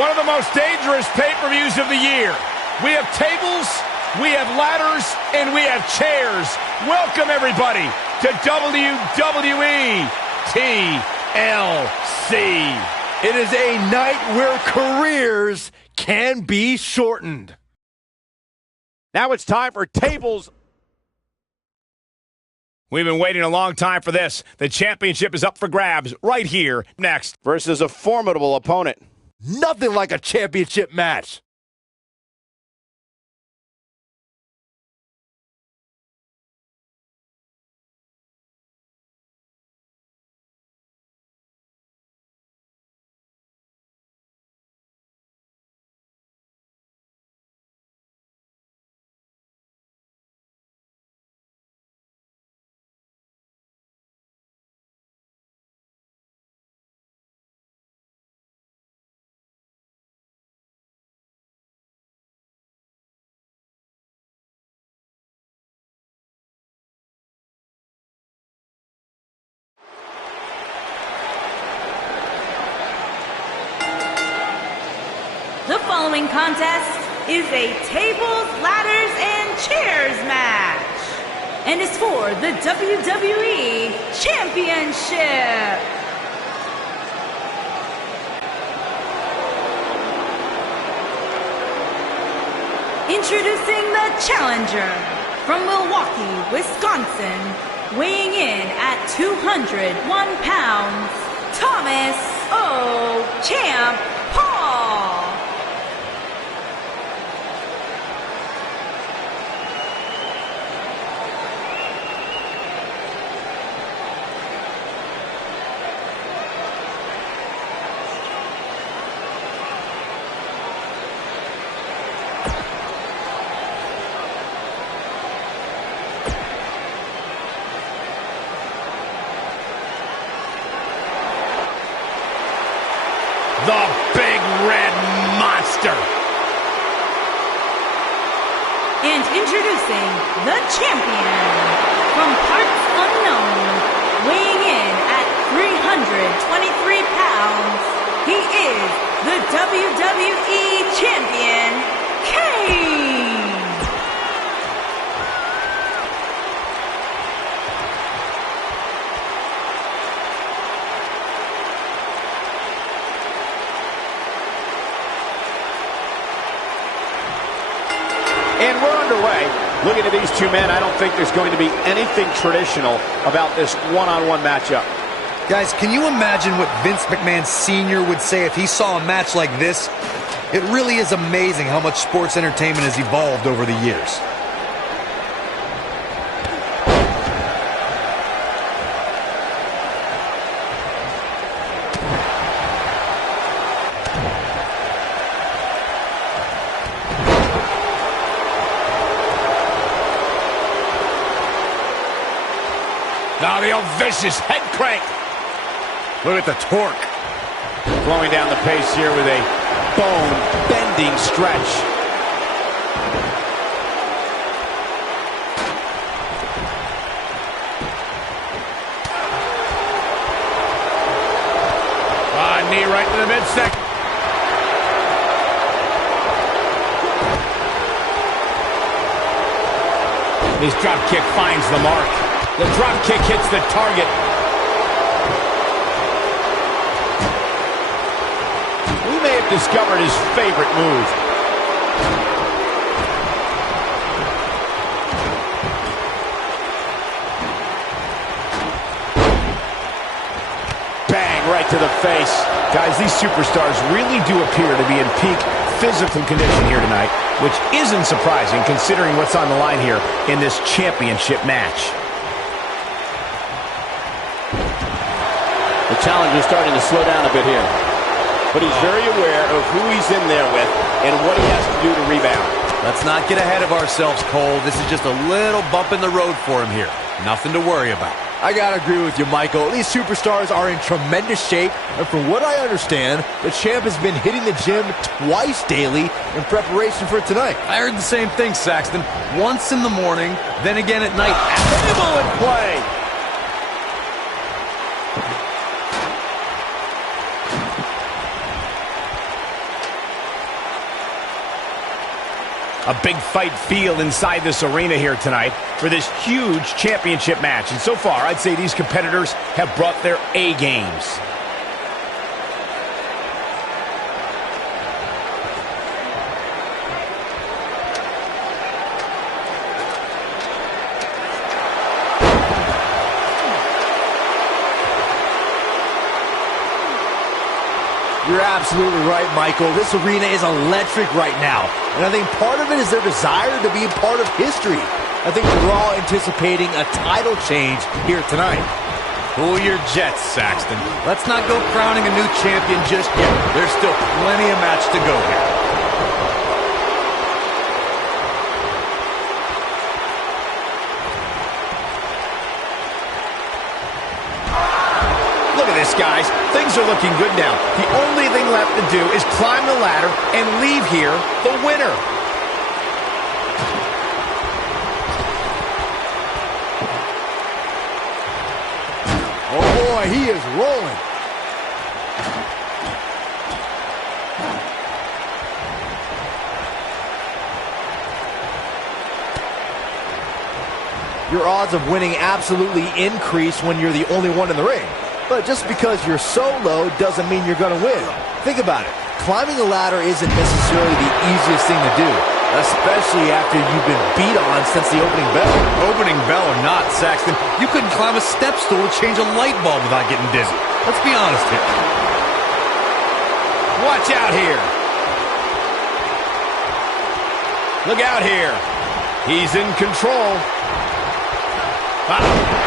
One of the most dangerous pay-per-views of the year. We have tables, we have ladders, and we have chairs. Welcome, everybody, to WWE TLC. It is a night where careers can be shortened. Now it's time for tables. We've been waiting a long time for this. The championship is up for grabs right here next. Versus a formidable opponent. Nothing like a championship match. The following contest is a tables, ladders, and chairs match, and is for the WWE Championship. Introducing the challenger from Milwaukee, Wisconsin, weighing in at 201 pounds, Thomas O. Champ Paul. The Big Red Monster. And introducing the champion from parts unknown, weighing in at 323 pounds, he is the WWE Champion, Kane. And we're underway. Looking at these two men, I don't think there's going to be anything traditional about this one-on-one matchup. Guys, can you imagine what Vince McMahon Sr. would say if he saw a match like this? It really is amazing how much sports entertainment has evolved over the years. Now the old vicious head crank. Look at the torque. Flowing down the pace here with a bone-bending stretch. Knee right to the midsection. His drop kick finds the mark. The drop kick hits the target. We may have discovered his favorite move. Bang, right to the face. Guys, these superstars really do appear to be in peak physical condition here tonight, which isn't surprising considering what's on the line here in this championship match. The challenger's starting to slow down a bit here. But he's very aware of who he's in there with and what he has to do to rebound. Let's not get ahead of ourselves, Cole. This is just a little bump in the road for him here. Nothing to worry about. I gotta agree with you, Michael. These superstars are in tremendous shape, and from what I understand, the champ has been hitting the gym twice daily in preparation for tonight. I heard the same thing, Saxton. Once in the morning, then again at night. Table in play. A big fight feel inside this arena here tonight for this huge championship match. And so far, I'd say these competitors have brought their A games. You're absolutely right, Michael. This arena is electric right now. And I think part of it is their desire to be a part of history. I think we're all anticipating a title change here tonight. Cool your jets, Saxton. Let's not go crowning a new champion just yet. There's still plenty of match to go here. Look at this, guys. Things are looking good now. The only thing left to do is climb the ladder and leave here the winner. Oh boy, he is rolling. Your odds of winning absolutely increase when you're the only one in the ring. But just because you're so low doesn't mean you're going to win. Think about it. Climbing a ladder isn't necessarily the easiest thing to do, especially after you've been beat on since the opening bell. Opening bell or not, Saxton, you couldn't climb a step stool or change a light bulb without getting dizzy. Let's be honest here. Watch out here. Look out here. He's in control. Wow.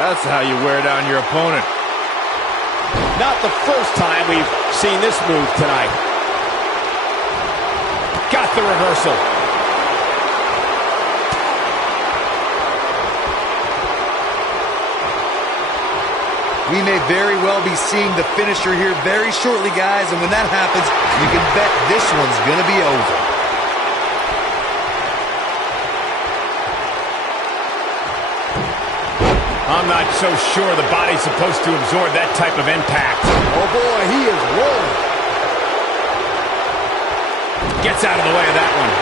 That's how you wear down your opponent. Not the first time we've seen this move tonight. Got the reversal. We may very well be seeing the finisher here very shortly, guys, and when that happens, you can bet this one's going to be over. I'm not so sure the body's supposed to absorb that type of impact. Oh boy, he is rolling. Gets out of the way of that one.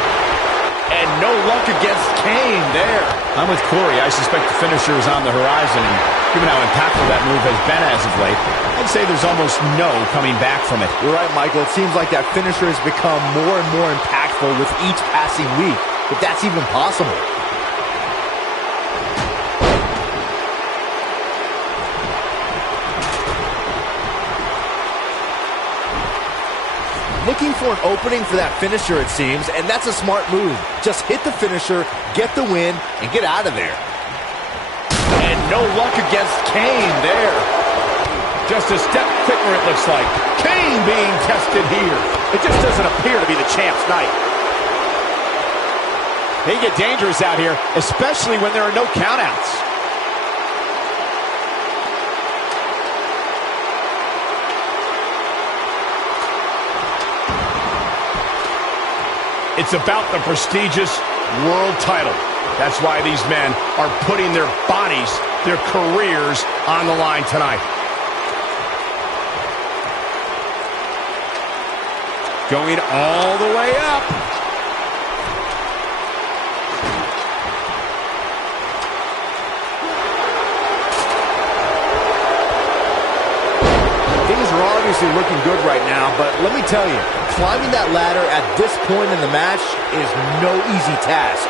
And no luck against Kane there. I'm with Corey. I suspect the finisher is on the horizon, and given how impactful that move has been as of late, I'd say there's almost no coming back from it. You're right, Michael. It seems like that finisher has become more and more impactful with each passing week, if that's even possible. Looking for an opening for that finisher, it seems, and that's a smart move. Just hit the finisher, get the win, and get out of there. And no luck against Kane there. Just a step quicker, it looks like. Kane being tested here. It just doesn't appear to be the champ's night. They get dangerous out here, especially when there are no countouts. It's about the prestigious world title. That's why these men are putting their bodies, their careers on the line tonight. Going all the way up. Things are obviously looking good right now, but let me tell you, climbing that ladder at this point in the match is no easy task.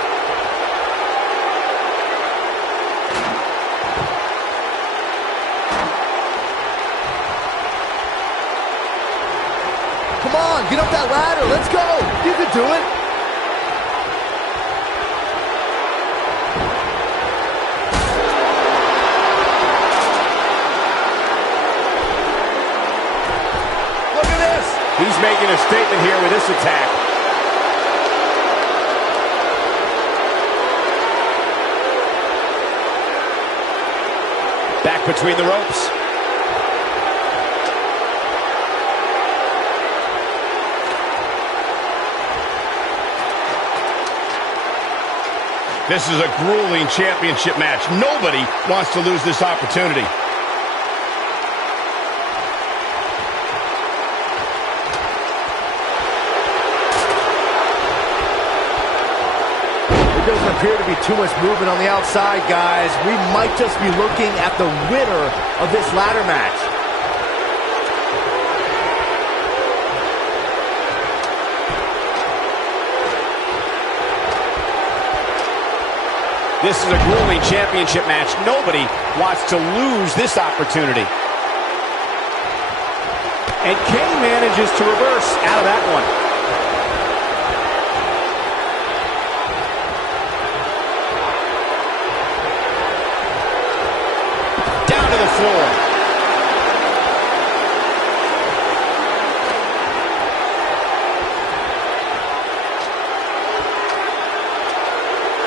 Come on, get up that ladder. Let's go. You can do it. Look at this. He's making a statement here with this attack. Back between the ropes. This is a grueling championship match. Nobody wants to lose this opportunity. doesn't appear to be too much movement on the outside, guys. We might just be looking at the winner of this ladder match. This is a grueling championship match. Nobody wants to lose this opportunity. And Kane manages to reverse out of that one. Down to the floor.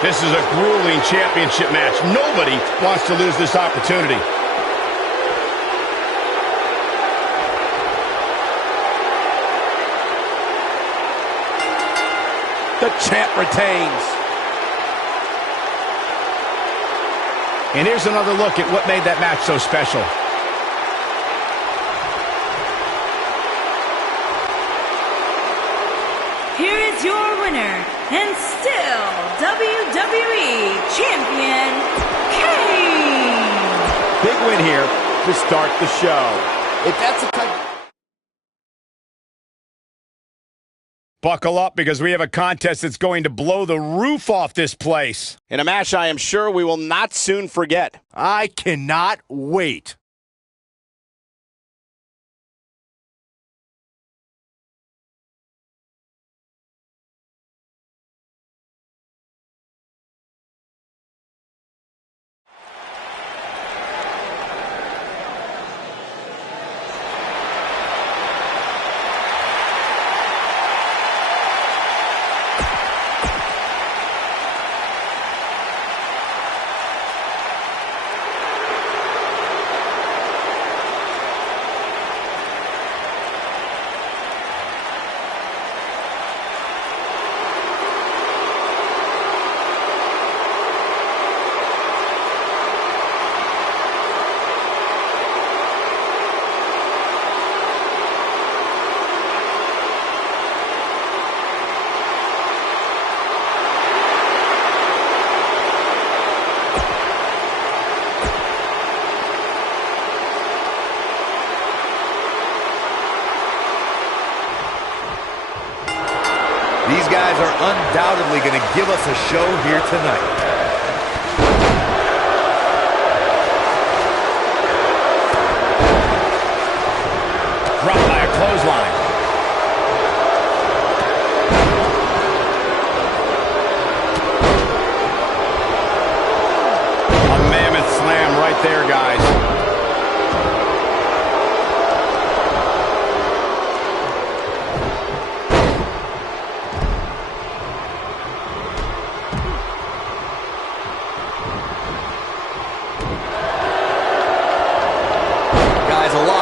This is a grueling championship match. Nobody wants to lose this opportunity. The champ retains. And here's another look at what made that match so special. Here is your winner, and still WWE Champion, Kane. Big win here to start the show. If that's the type... Buckle up, because we have a contest that's going to blow the roof off this place. In a match I am sure we will not soon forget. I cannot wait. These guys are undoubtedly going to give us a show here tonight. Dropped by a clothesline. A mammoth slam right there, guys.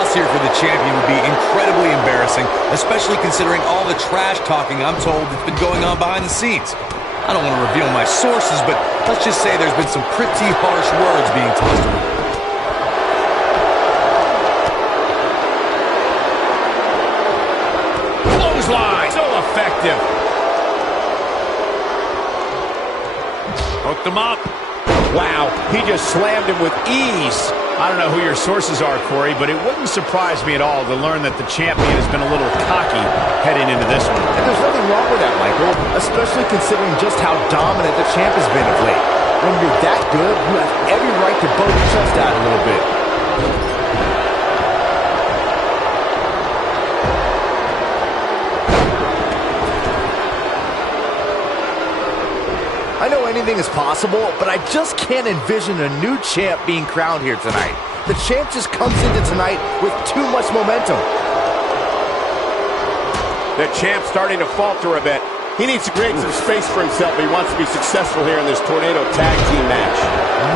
Here for the champion would be incredibly embarrassing, especially considering all the trash talking I'm told that's been going on behind the scenes. I don't want to reveal my sources, but let's just say there's been some pretty harsh words being tossed around. Clothesline, so effective. Hooked him up. Wow, he just slammed him with ease. I don't know who your sources are, Corey, but it wouldn't surprise me at all to learn that the champion has been a little cocky heading into this one. And there's nothing wrong with that, Michael, especially considering just how dominant the champ has been of late. When you're that good, you have every right to bow your chest out a little bit. I know anything is possible, but I just can't envision a new champ being crowned here tonight. The champ just comes into tonight with too much momentum. The champ's starting to falter a bit. He needs to create some space for himself if he wants to be successful here in this Tornado Tag Team match.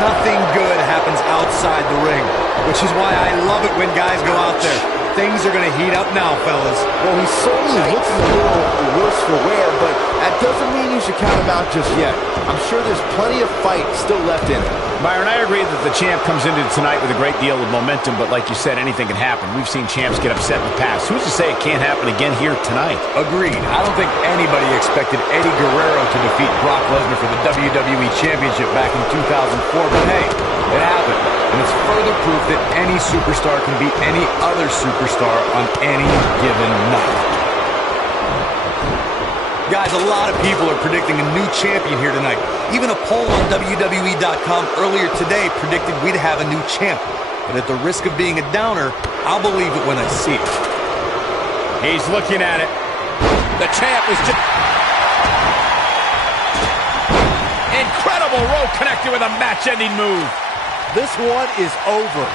Nothing good happens outside the ring, which is why I love it when guys go out there things are going to heat up now, fellas. Well, he's certainly looking a little worse for wear, but that doesn't mean you should count him out just yet. I'm sure there's plenty of fight still left in him. Byron, I agree that the champ comes into tonight with a great deal of momentum, but like you said, anything can happen. We've seen champs get upset in the past. Who's to say it can't happen again here tonight? Agreed. I don't think anybody expected Eddie Guerrero to defeat Brock Lesnar for the WWE Championship back in 2004, but hey, it happened. And it's further proof that any superstar can beat any other superstar on any given night. Guys, a lot of people are predicting a new champion here tonight. Even a poll on WWE.com earlier today predicted we'd have a new champ. But at the risk of being a downer, I'll believe it when I see it. He's looking at it. The champ is just... Incredible rope connected with a match-ending move. This one is over.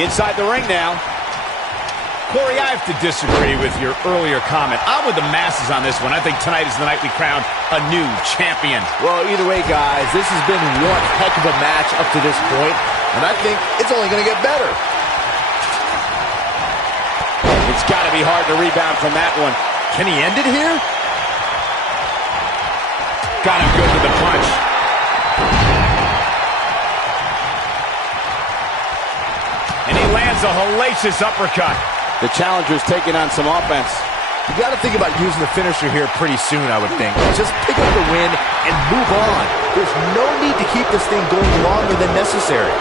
Inside the ring now. Corey, I have to disagree with your earlier comment. I'm with the masses on this one. I think tonight is the night we crown a new champion. Well, either way, guys, this has been one heck of a match up to this point, and I think it's only going to get better. It's got to be hard to rebound from that one. Can he end it here? Got him good with the punch. And he lands a hellacious uppercut. The challenger's taking on some offense. You got to think about using the finisher here pretty soon, I would think. Just pick up the win and move on. There's no need to keep this thing going longer than necessary.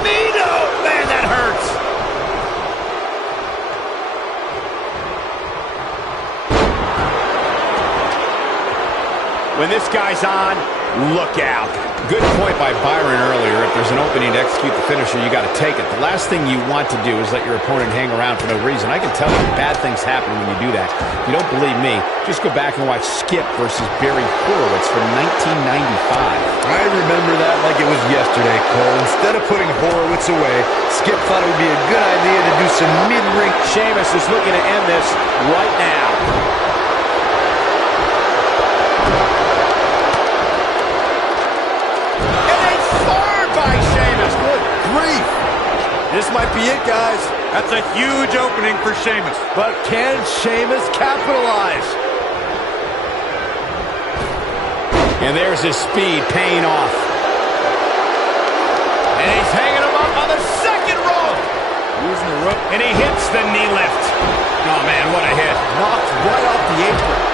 Nino! Man, that hurts. When this guy's on, look out. Good point by Byron earlier. If there's an opening to execute the finisher, you got to take it. The last thing you want to do is let your opponent hang around for no reason. I can tell you bad things happen when you do that. If you don't believe me, just go back and watch Skip versus Barry Horowitz from 1995. I remember that like it was yesterday, Cole. Instead of putting Horowitz away, Skip thought it would be a good idea to do some mid-ring. Sheamus is looking to end this right now. This might be it, guys. That's a huge opening for Sheamus. But can Sheamus capitalize? And there's his speed paying off. And he's hanging him up on the second rope. Using the rope. And he hits the knee lift. Oh, man, what a hit. Knocked right off the apron.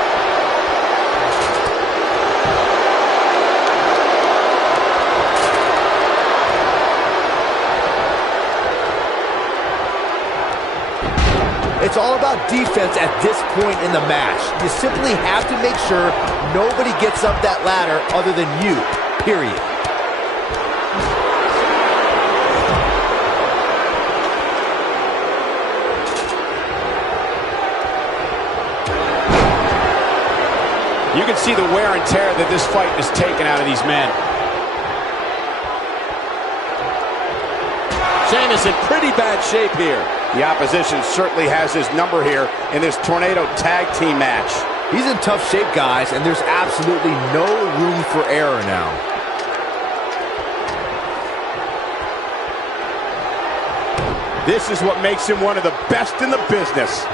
It's all about defense at this point in the match. You simply have to make sure nobody gets up that ladder other than you, period. You can see the wear and tear that this fight has taken out of these men. Sheamus in pretty bad shape here. The opposition certainly has his number here in this Tornado Tag Team match. He's in tough shape, guys, and there's absolutely no room for error now. This is what makes him one of the best in the business.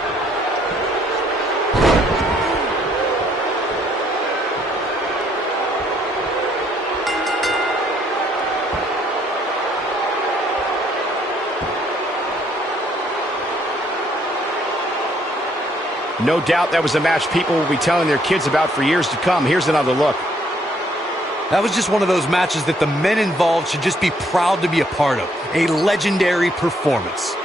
No doubt that was a match people will be telling their kids about for years to come. Here's another look. That was just one of those matches that the men involved should just be proud to be a part of. A legendary performance.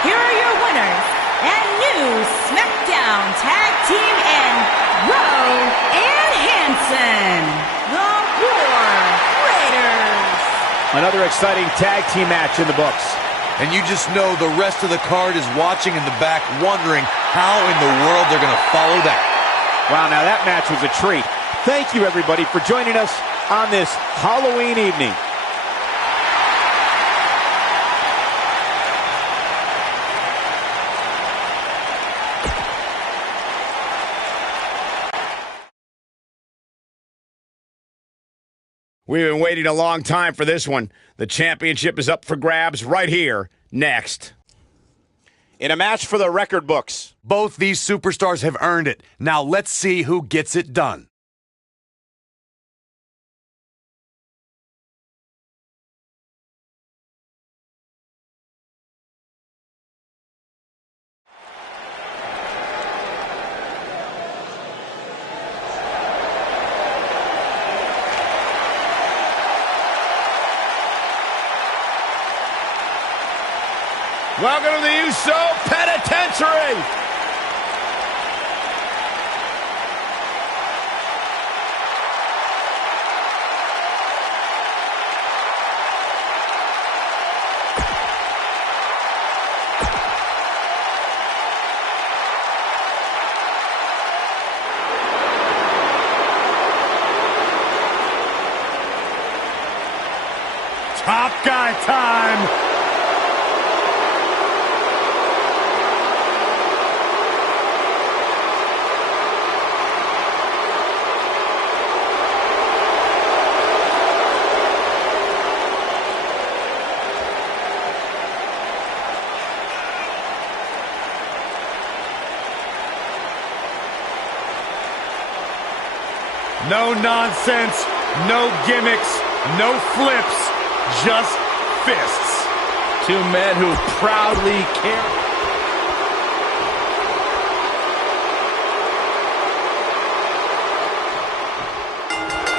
Here are your winners and new SmackDown Tag Team and Rowe and Hanson, the War Raiders. Another exciting tag team match in the books. And you just know the rest of the card is watching in the back, wondering how in the world they're going to follow that. Wow, now that match was a treat. Thank you, everybody, for joining us on this Halloween evening. We've been waiting a long time for this one. The championship is up for grabs right here, next. In a match for the record books. Both these superstars have earned it. Now let's see who gets it done. Welcome to the Uso Penitentiary. Top guy time. No nonsense, no gimmicks, no flips, just fists. Two men who proudly carry.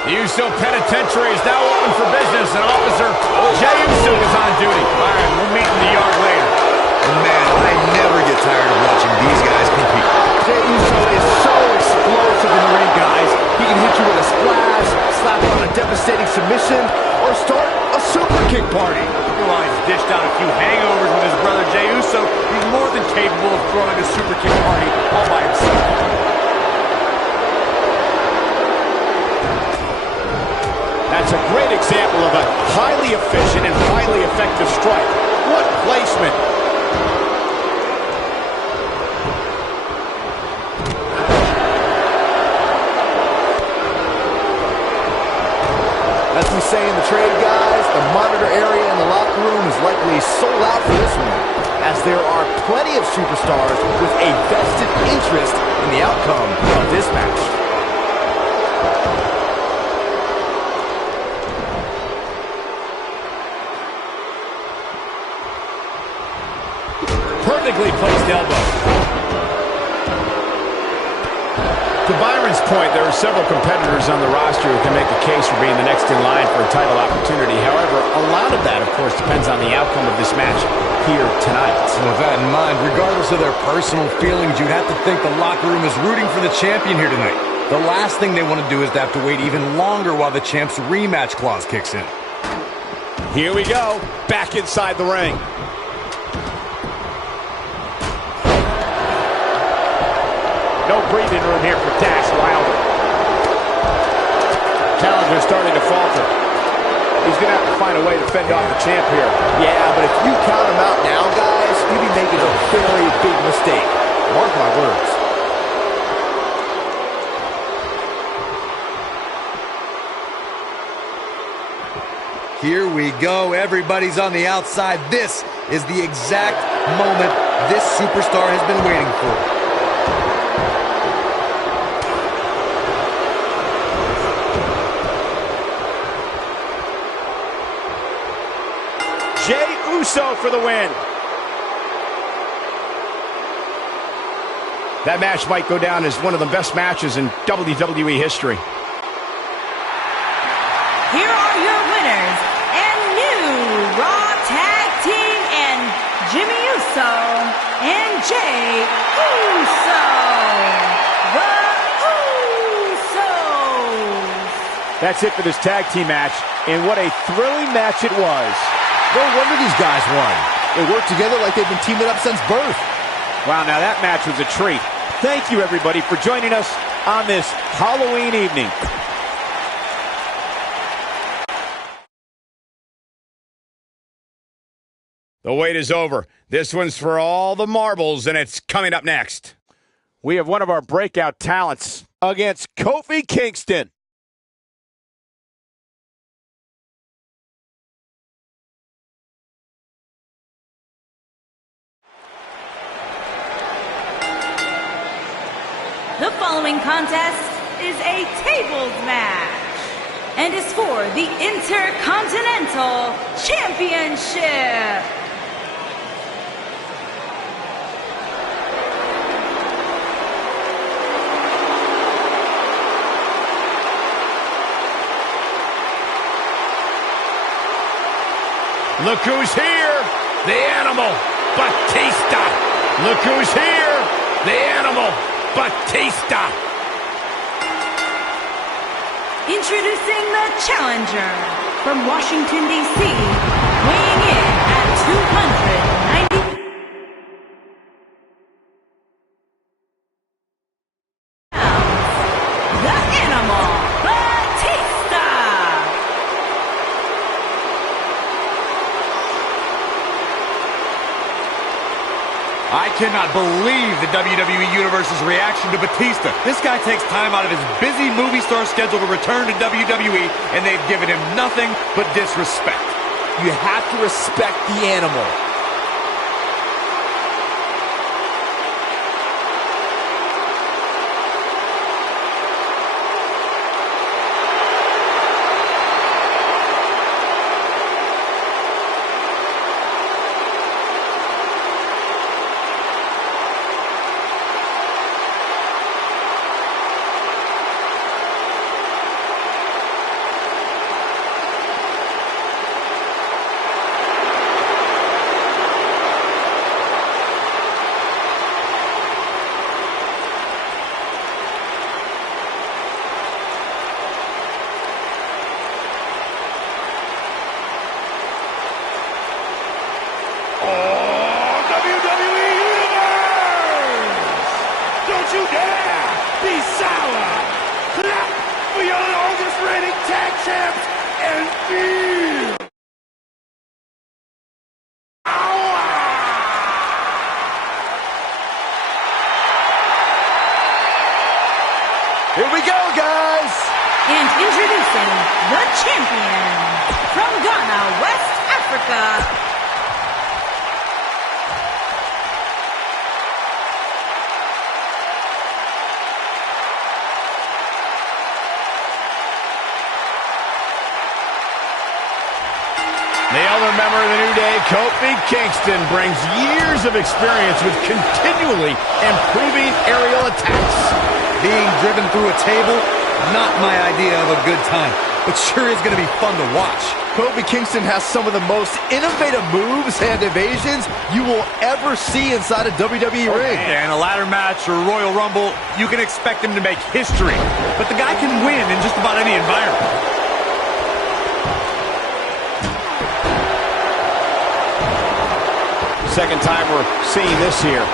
The Uso Penitentiary is now open for business, and Officer Jey Uso is on duty. All right, we'll meet in the yard later. Man, I never get tired of watching these guys compete. Jey Uso is so explosive in the ring, guys. He can hit you with a splash, slap on a devastating submission, or start a super kick party. While he's dished out a few hangovers with his brother Jey Uso, he's more than capable of throwing a super kick party all by himself. That's a great example of a highly efficient and highly effective strike. What placement! As we say in the trade, guys, the monitor area in the locker room is likely sold out for this one, as there are plenty of superstars with a vested interest in the outcome of this match. Perfectly placed elbow. To Byron's point, there are several competitors on the roster who can make a case for being the next in line for a title opportunity. However, a lot of that, of course, depends on the outcome of this match here tonight. And with that in mind, regardless of their personal feelings, you'd have to think the locker room is rooting for the champion here tonight. The last thing they want to do is to have to wait even longer while the champ's rematch clause kicks in. Here we go, back inside the ring. No breathing room here for Dash Wilder. Challenger starting to falter. He's going to have to find a way to fend off the champ here. Yeah, but if you count him out now, guys, you'd be making a very big mistake. Mark my words. Here we go. Everybody's on the outside. This is the exact moment this superstar has been waiting for. Jey Uso for the win. That match might go down as one of the best matches in WWE history. Here are your winners and new Raw Tag Team and Jimmy Uso and Jey Uso. The Usos. That's it for this tag team match, and what a thrilling match it was. No wonder these guys won. They work together like they've been teaming up since birth. Wow, now that match was a treat. Thank you, everybody, for joining us on this Halloween evening. The wait is over. This one's for all the marbles, and it's coming up next. We have one of our breakout talents against Kofi Kingston. The following contest is a tables match and is for the Intercontinental Championship. Look who's here, the Animal, Batista. Look who's here, the Animal, Batista. Introducing the challenger from Washington, D.C., weighing in at 290 pounds, the Animal, Batista. I cannot believe the WWE Universe's reaction to Batista. This guy takes time out of his busy movie star schedule to return to WWE, and they've given him nothing but disrespect. You have to respect the Animal. Here we go, guys! And introducing the champion from Ghana, West Africa, The elder member of the New Day, Kofi Kingston, brings years of experience with continually improving aerial attacks. Being driven through a table, not my idea of a good time, but sure is going to be fun to watch. Kofi Kingston has some of the most innovative moves and evasions you will ever see inside a WWE ring. In a ladder match or Royal Rumble, you can expect him to make history, but the guy can win in just about any environment. Second time we're seeing this here.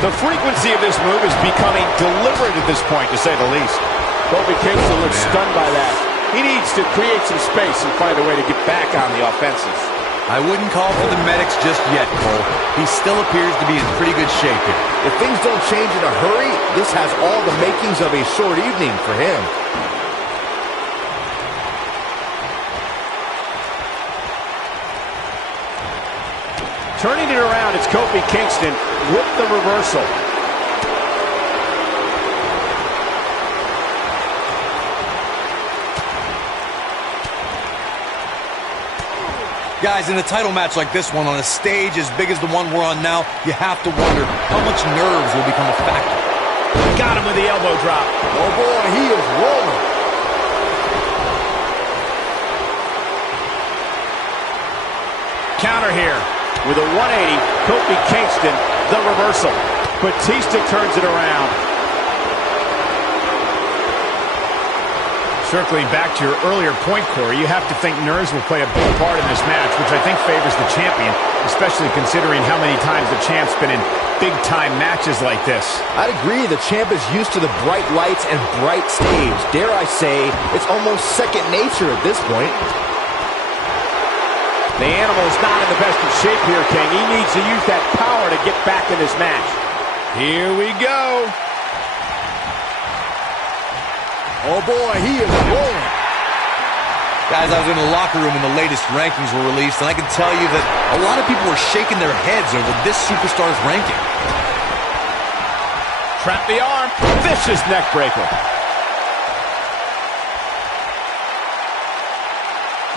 The frequency of this move is becoming deliberate at this point, to say the least. Kofi Kingston looks stunned by that. He needs to create some space and find a way to get back on the offensive. I wouldn't call for the medics just yet, Cole. He still appears to be in pretty good shape here. If things don't change in a hurry, this has all the makings of a short evening for him. Turning it around, it's Kofi Kingston with the reversal. Guys, in a title match like this one, on a stage as big as the one we're on now, you have to wonder how much nerves will become a factor. Got him with the elbow drop. Oh boy, he is rolling. Counter here. With a 180, Kofi Kingston, the reversal. Batista turns it around. Circling back to your earlier point, Corey, you have to think nerves will play a big part in this match, which I think favors the champion, especially considering how many times the champ's been in big-time matches like this. I'd agree, the champ is used to the bright lights and bright stage. Dare I say, it's almost second nature at this point. The Animal's not in the best of shape here, King. He needs to use that power to get back in this match. Here we go. Oh boy, he is rolling. Guys, I was in the locker room when the latest rankings were released, and I can tell you that a lot of people were shaking their heads over this superstar's ranking. Trap the arm. Vicious neck breaker.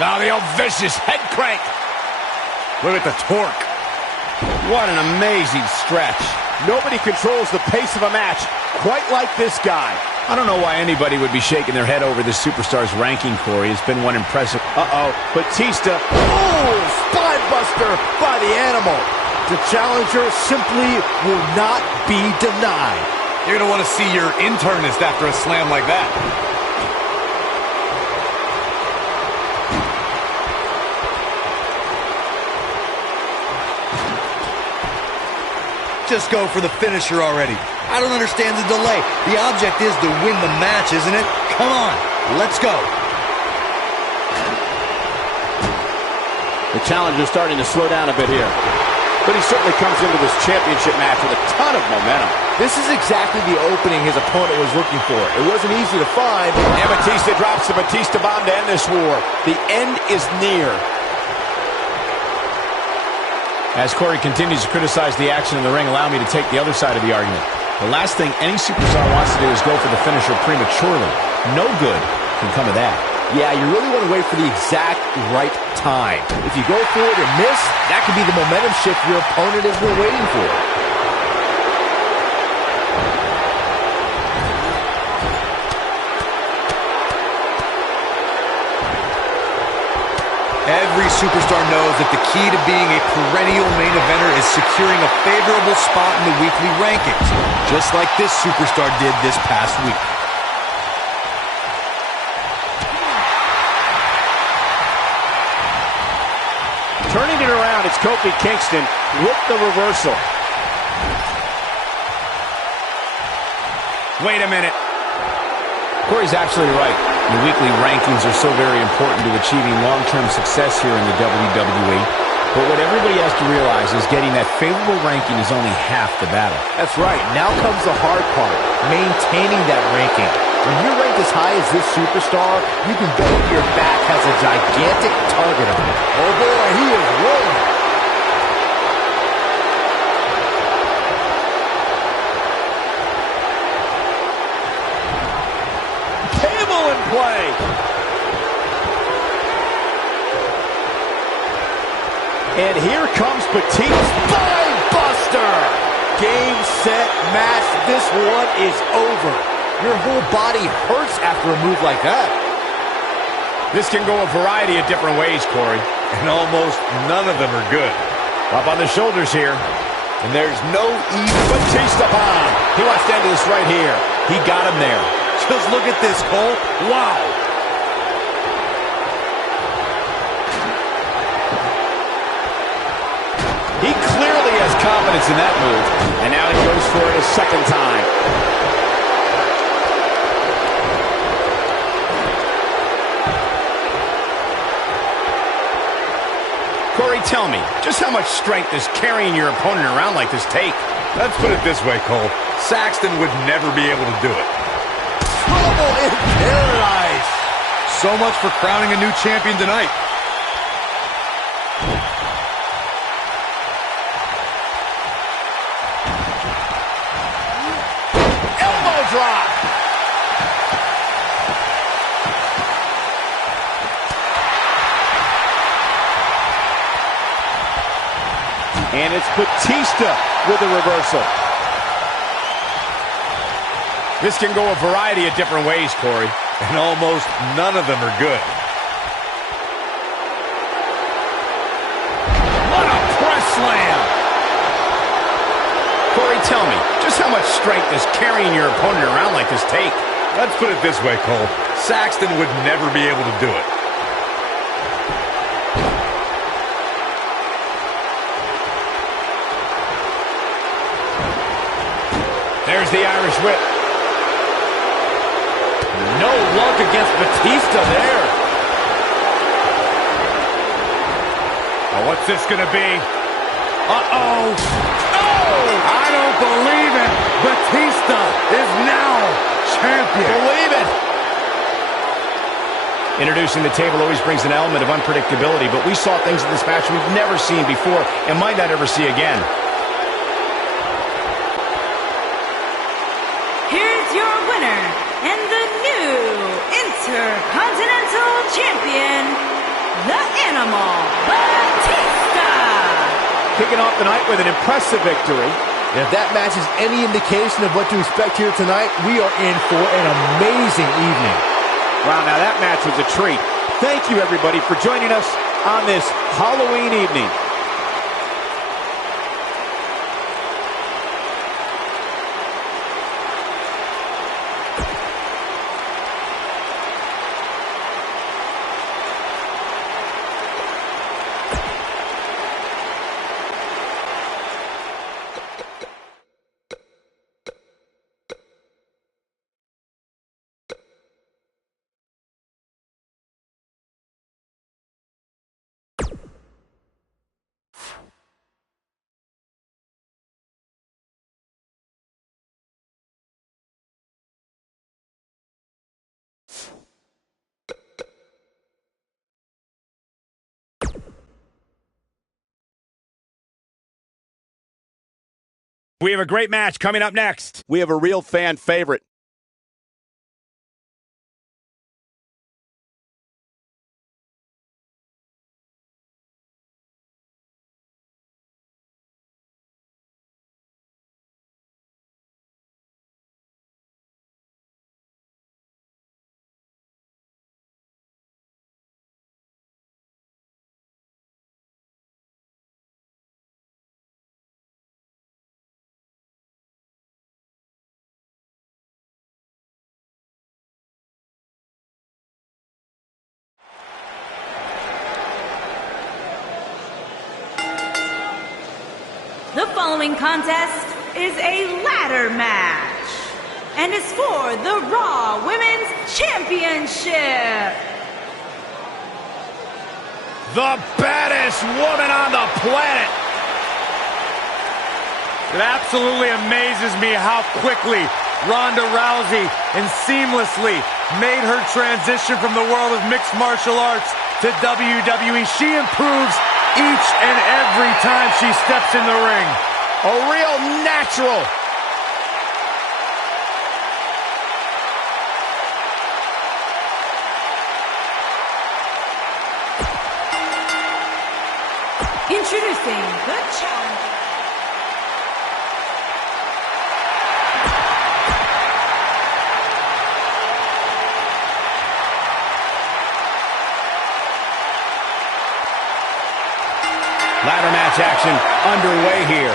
Now the old vicious head crank. Look at the torque. What an amazing stretch. Nobody controls the pace of a match quite like this guy. I don't know why anybody would be shaking their head over this superstar's ranking, Corey. It's been one impressive... Batista. Oh, spine buster by the animal. The challenger simply will not be denied. You're going to want to see your internist after a slam like that. Just go for the finisher already. I don't understand the delay. The object is to win the match, isn't it? Come on, let's go. The challenger's starting to slow down a bit here. But he certainly comes into this championship match with a ton of momentum. This is exactly the opening his opponent was looking for. It wasn't easy to find. And Batista drops the Batista bomb to end this war. The end is near. As Corey continues to criticize the action in the ring, allow me to take the other side of the argument. The last thing any superstar wants to do is go for the finisher prematurely. No good can come of that. Yeah, you really want to wait for the exact right time. If you go for it and miss, that could be the momentum shift your opponent has been waiting for. Every superstar knows that the key to being a perennial main eventer is securing a favorable spot in the weekly rankings, just like this superstar did this past week. Turning it around, it's Kofi Kingston with the reversal. Wait a minute. Corey's absolutely right. The weekly rankings are so very important to achieving long-term success here in the WWE. But what everybody has to realize is getting that favorable ranking is only half the battle. That's right. Now comes the hard part, maintaining that ranking. When you're ranked as high as this superstar, you can bet your back has a gigantic target on it. Oh boy, he is rolling. Table in play. And here comes Batista. Spine buster! Game, set, match. This one is over. Your whole body hurts after a move like that. This can go a variety of different ways, Corey. And almost none of them are good. Up on the shoulders here. And there's no easy... Batista bomb. He wants to end this right here. He got him there. Just look at this, Cole. Wow. He clearly has confidence in that move. And now he goes for it a second time. Corey, tell me, just how much strength does carrying your opponent around like this take? Let's put it this way, Cole. Saxton would never be able to do it. Trouble in paradise. So much for crowning a new champion tonight. Elbow drop. And it's Batista with a reversal. This can go a variety of different ways, Corey. And almost none of them are good. What a press slam! Corey, tell me, just how much strength does carrying your opponent around like this take? Let's put it this way, Cole. Saxton would never be able to do it. There's the Irish whip. No luck against Batista there. Oh, what's this gonna be? Uh-oh. Oh! I don't believe it. Batista is now champion. Believe it. Introducing the table always brings an element of unpredictability, but we saw things in this match we've never seen before and might not ever see again. Here's your winner and the new Intercontinental Champion, the Animal Batista. Kicking off the night with an impressive victory. And if that match is any indication of what to expect here tonight, we are in for an amazing evening. Wow, now that match was a treat. Thank you, everybody, for joining us on this Halloween evening. We have a great match coming up next. We have a real fan favorite. The following contest is a ladder match and is for the Raw Women's Championship. The baddest woman on the planet. It absolutely amazes me how quickly Ronda Rousey and seamlessly made her transition from the world of mixed martial arts to WWE. She improves each and every time she steps in the ring. A real natural. Introducing the challenger. Ladder match action underway here.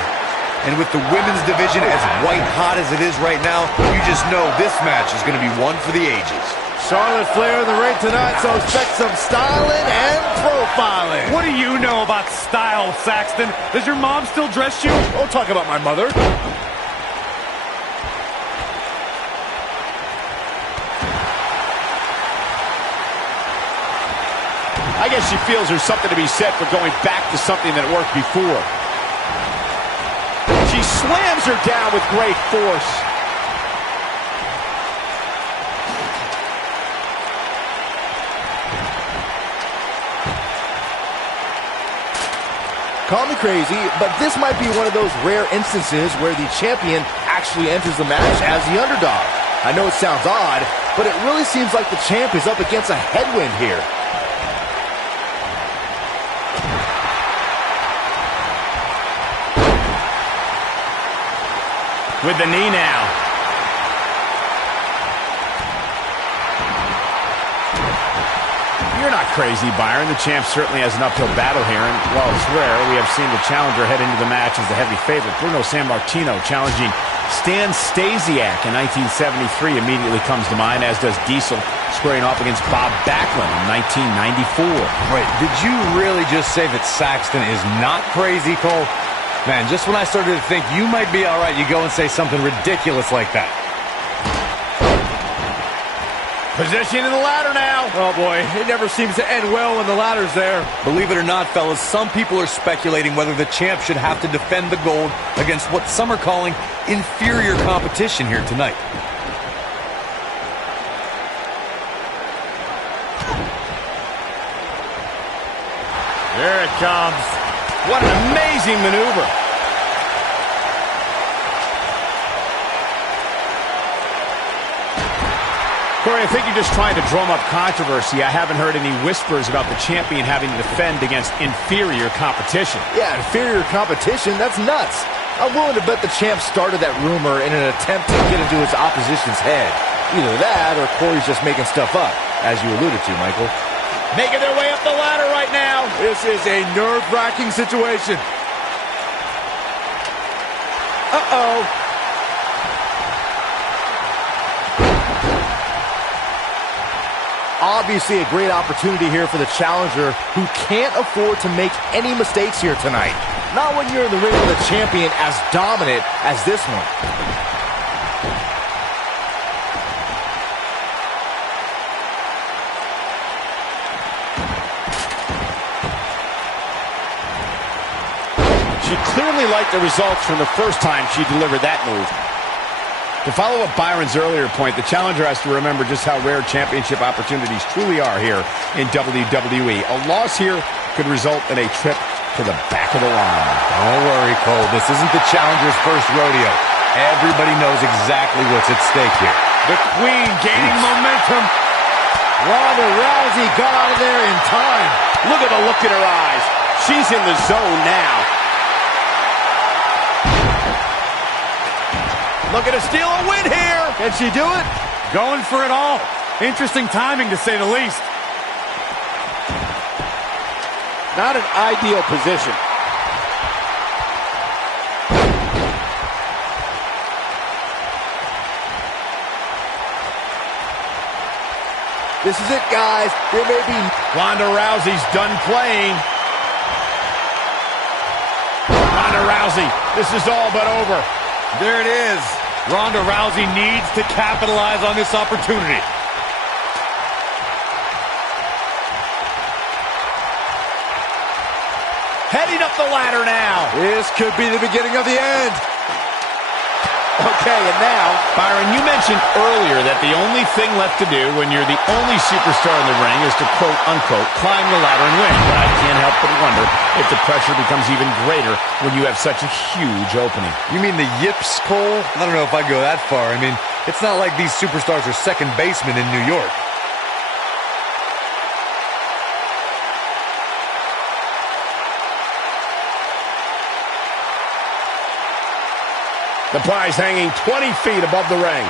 And with the women's division as white hot as it is right now, you just know this match is going to be one for the ages. Charlotte Flair in the ring tonight, so expect some styling and profiling. What do you know about style, Saxton? Does your mom still dress you? Don't talk about my mother. I guess she feels there's something to be said for going back to something that worked before. She slams her down with great force. Call me crazy, but this might be one of those rare instances where the champion actually enters the match as the underdog. I know it sounds odd, but it really seems like the champ is up against a headwind here. With the knee now. You're not crazy, Byron. The champ certainly has an uphill battle here, and while it's rare, we have seen the challenger head into the match as the heavy favorite. Bruno Sammartino challenging Stan Stasiak in 1973 immediately comes to mind, as does Diesel squaring off against Bob Backlund in 1994. Wait, did you really just say that Saxton is not crazy, Cole? Man, just when I started to think you might be all right, you go and say something ridiculous like that. Position in the ladder now. Oh boy, it never seems to end well when the ladder's there. Believe it or not, fellas, some people are speculating whether the champ should have to defend the gold against what some are calling inferior competition here tonight. There it comes. What an amazing maneuver. Corey, I think you're just trying to drum up controversy. I haven't heard any whispers about the champion having to defend against inferior competition. Yeah, inferior competition? That's nuts. I'm willing to bet the champ started that rumor in an attempt to get into his opposition's head. Either that or Corey's just making stuff up, as you alluded to, Michael. Making their way up the ladder right now. This is a nerve-wracking situation. Uh-oh. Obviously a great opportunity here for the challenger who can't afford to make any mistakes here tonight. Not when you're in the ring with a champion as dominant as this one. She clearly liked the results from the first time she delivered that move. To follow up Byron's earlier point, the challenger has to remember just how rare championship opportunities truly are here in WWE. A loss here could result in a trip to the back of the line. Don't worry, Cole. This isn't the challenger's first rodeo. Everybody knows exactly what's at stake here. The Queen gaining momentum. Ronda Rousey got out of there in time. Look at the look in her eyes. She's in the zone now. Looking to steal a win here. Can she do it? Going for it all. Interesting timing, to say the least. Not an ideal position. This is it, guys. There may be... Ronda Rousey's done playing. Ronda Rousey, this is all but over. There it is. Ronda Rousey needs to capitalize on this opportunity. Heading up the ladder now. This could be the beginning of the end. Okay, and now, Byron, you mentioned earlier that the only thing left to do when you're the only superstar in the ring is to quote-unquote climb the ladder and win. But I can't help but wonder if the pressure becomes even greater when you have such a huge opening. You mean the yips, Cole? I don't know if I'd go that far. I mean, it's not like these superstars are second basemen in New York. The prize hanging 20 feet above the ring.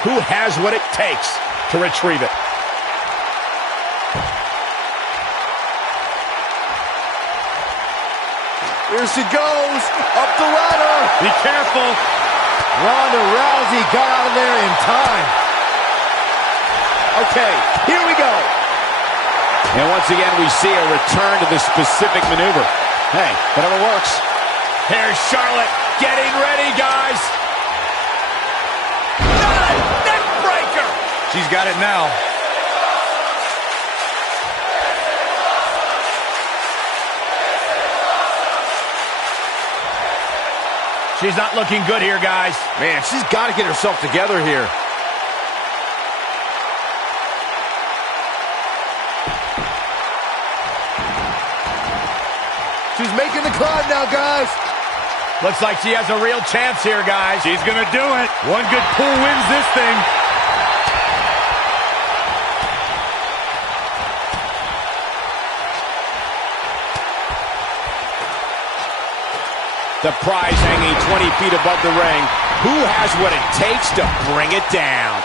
Who has what it takes to retrieve it? Here she goes, up the ladder. Be careful. Ronda Rousey got out of there in time. Okay, here we go. And once again, we see a return to the specific maneuver. Hey, whatever works. Here's Charlotte getting ready, guys. Not a neck breaker. She's got it now. She's not looking good here, guys. Man, she's got to get herself together here. She's making the climb now, guys. Looks like she has a real chance here, guys. She's going to do it. One good pull wins this thing. The prize hanging 20 feet above the ring. Who has what it takes to bring it down?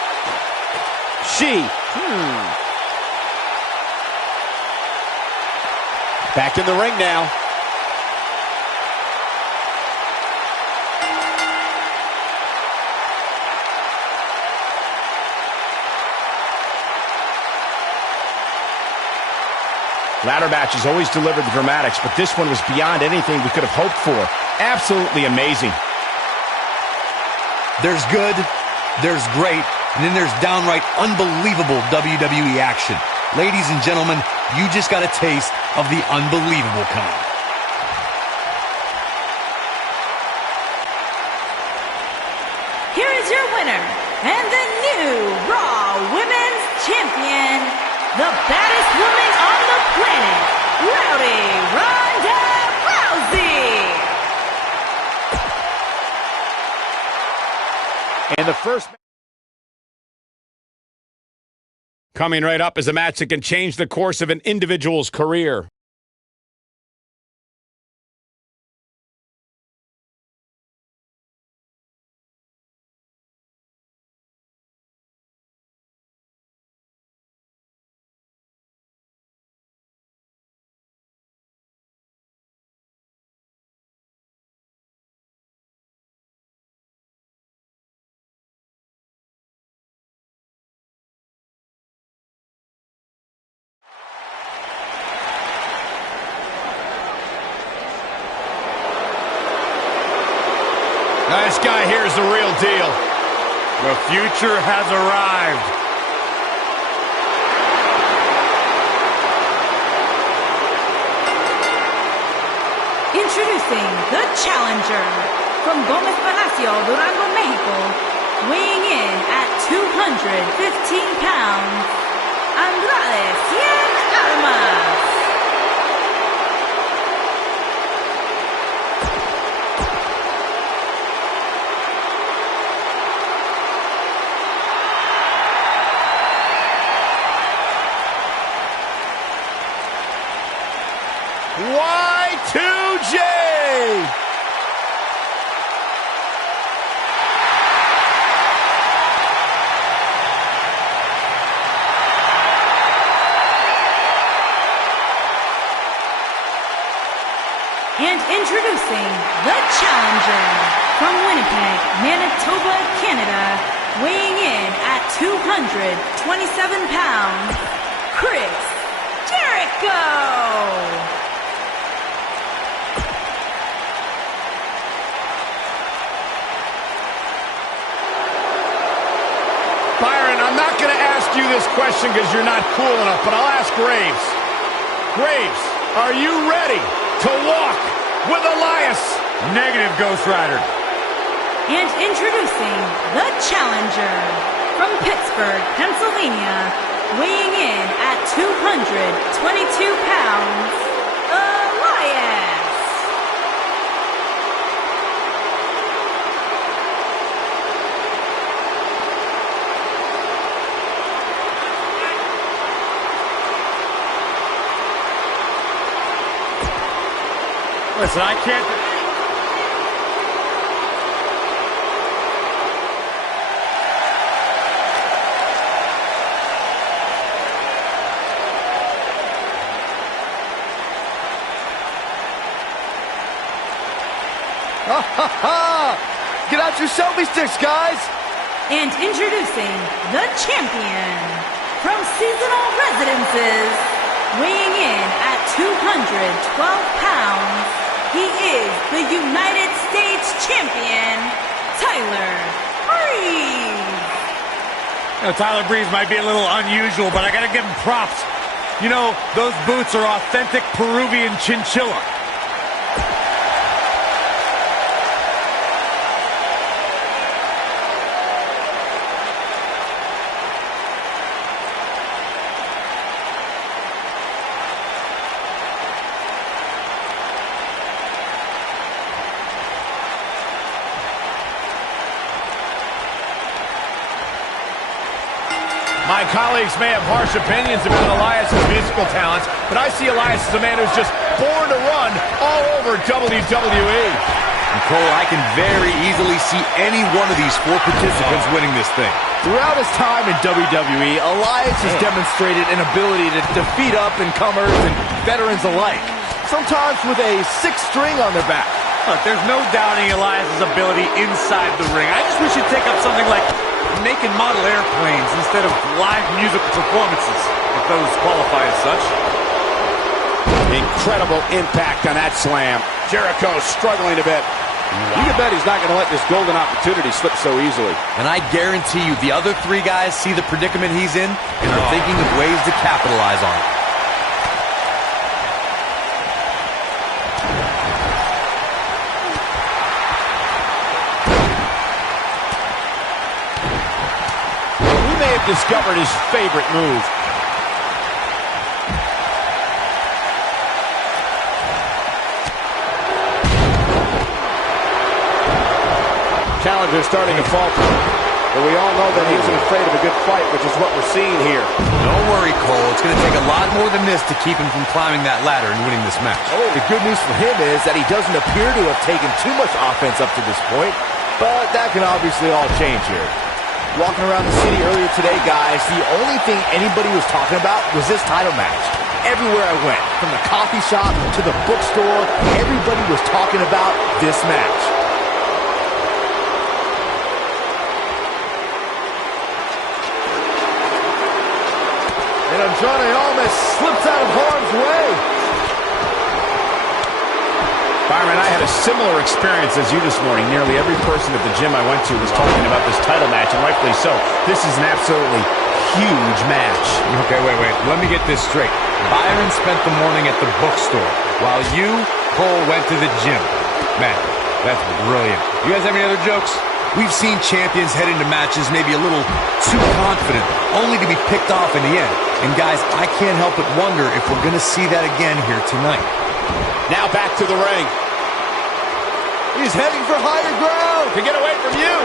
She. Back in the ring now. Ladder matches always deliver the dramatics, but this one was beyond anything we could have hoped for. Absolutely amazing. There's good, there's great, and then there's downright unbelievable WWE action. Ladies and gentlemen, you just got a taste of the unbelievable kind. Here is your winner, and the new Raw Women's Champion, the baddest woman on the planet, Rowdy Ronda Rousey. And the first... Coming right up is a match that can change the course of an individual's career. This guy here is the real deal. The future has arrived. Introducing the challenger from Gómez Palacio, Durango, Mexico, weighing in at 215 pounds, Andrade Cien Almas. Y2J! And introducing the challenger from Winnipeg, Manitoba, Canada, weighing in at 227 pounds, Chris Jericho! Byron, I'm not going to ask you this question because you're not cool enough, but I'll ask Graves. Graves, are you ready to walk with Elias? Negative, Ghost Rider. And introducing the challenger from Pittsburgh, Pennsylvania, weighing in at 222 pounds, Elias. Listen, I can't... Get out your selfie sticks, guys! And introducing the champion from Seasonal Residences, weighing in at 212 pounds, he is the United States champion, Tyler Breeze. You know, Tyler Breeze might be a little unusual, but I gotta give him props. You know, those boots are authentic Peruvian chinchilla. My colleagues may have harsh opinions about Elias' musical talents, but I see Elias as a man who's just born to run all over WWE. Cole, I can very easily see any one of these four participants winning this thing. Throughout his time in WWE, Elias has demonstrated an ability to defeat up-and-comers and veterans alike, sometimes with a sixth string on their back. Look, there's no doubting Elias' ability inside the ring. I just wish he'd take up something like making model airplanes instead of live musical performances, if those qualify as such. Incredible impact on that slam. Jericho struggling a bit. You can bet he's not going to let this golden opportunity slip so easily. And I guarantee you the other three guys see the predicament he's in and are thinking of ways to capitalize on it. Discovered his favorite move. challenger is starting to falter. But we all know that he isn't afraid of a good fight, which is what we're seeing here. Don't worry, Cole. It's going to take a lot more than this to keep him from climbing that ladder and winning this match. Oh, the good news for him is that he doesn't appear to have taken too much offense up to this point, but that can obviously all change here. Walking around the city earlier today, guys, the only thing anybody was talking about was this title match. Everywhere I went, from the coffee shop to the bookstore, everybody was talking about this match. And Andrade almost slips out of harm's way. Byron, I had a similar experience as you this morning. Nearly every person at the gym I went to was talking about this title match, and rightfully so. This is an absolutely huge match. Okay, wait. Let me get this straight. Byron spent the morning at the bookstore, while you, Cole, went to the gym. Man, that's brilliant. You guys have any other jokes? We've seen champions head into matches maybe a little too confident, only to be picked off in the end. And guys, I can't help but wonder if we're going to see that again here tonight. Now back to the ring. He's heading for higher ground. To get away from you.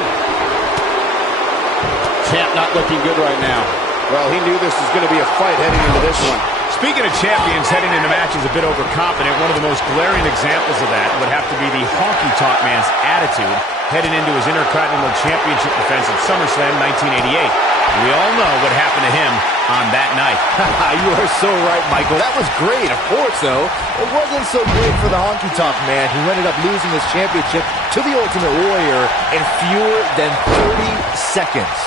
Champ not looking good right now. Well, he knew this was going to be a fight heading into this one. Speaking of champions heading into matches a bit overconfident, one of the most glaring examples of that would have to be the honky-tonk man's attitude heading into his Intercontinental Championship defense at SummerSlam 1988. We all know what happened to him on that night. You are so right, Michael. That was great. Of course, though, it wasn't so great for the honky-tonk man who ended up losing his championship to the Ultimate Warrior in fewer than 30 seconds.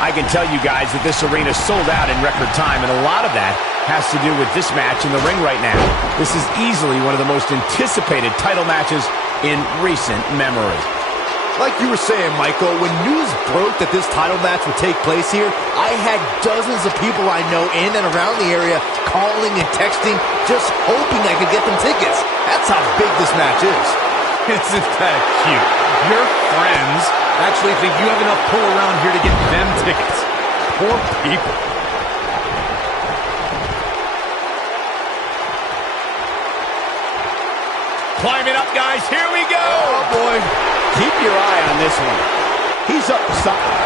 I can tell you guys that this arena sold out in record time, and a lot of that has to do with this match in the ring right now. This is easily one of the most anticipated title matches in recent memory. Like you were saying, Michael, when news broke that this title match would take place here, I had dozens of people I know in and around the area calling and texting, just hoping I could get them tickets. That's how big this match is. Isn't that cute? Your friends actually think you have enough pull around here to get them tickets. Poor people. Climbing up, guys. Here we go. Oh, boy. Keep your eye on this one. He's up to something.